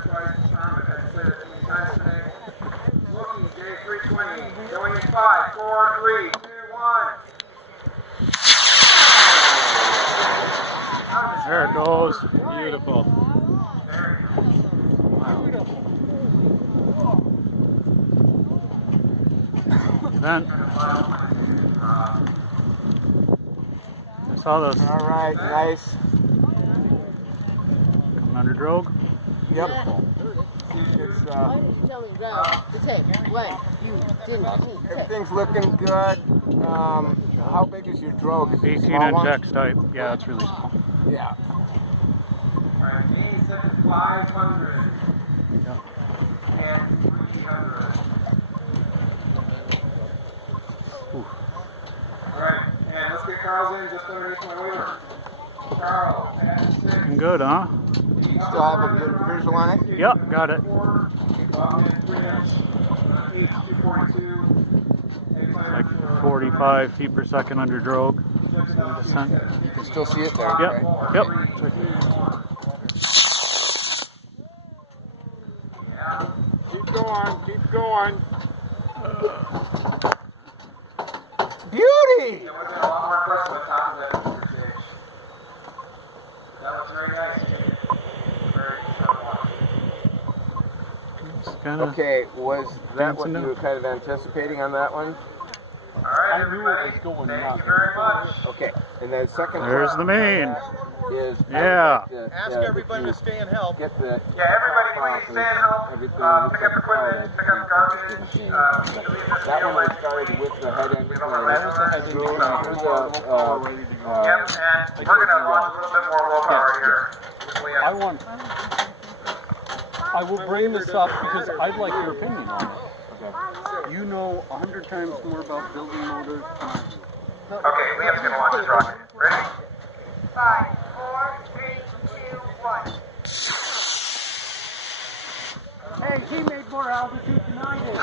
twice this time. I've had to say that too many times today. Looking, DX3 going in 5, 4, 3, 2, 1. There it goes. Beautiful. Wow. Vent. I saw those. All right, nice. Coming under Drouge. Yep. It's why didn't you tell me round the tape when you didn't need tape? Everything's looking good. How big is your Drouge? 18-inch xtype. Yeah, it's really small. Yeah. Alright, gain set to 500 Yep. and 300. Alright, and let's get Carl's in just underneath my wheeler. Carl, at 6. Looking good, huh? You still have a good visual on it? Yep, got it. Like 45 feet per second under Drouge. Descent. You can still see it there. Yep, Okay? yep. Keep going, keep going. Beauty! That would have been a lot more impressive on top of that booster stage. That was very nice. Very sharp one. Okay, was that what dancing you were kind of anticipating on that one? Alright, everybody. Thank you very much. Okay, and then second There's the main. is Yeah. Ask everybody to stay and help. Get the Yeah, everybody please stay and help. Pick up equipment, pick up garbage. that one was started with the head end. We don't have that. Through the, Yep, and we're going to launch a little bit more willpower here. I will bring this up because I'd like your opinion on it. Okay. You know 100 times more about building motors than I do. Okay, Liam's going to launch his rocket. Ready? 5, 4, 3, 2, 1. Hey, he made more altitude than I did.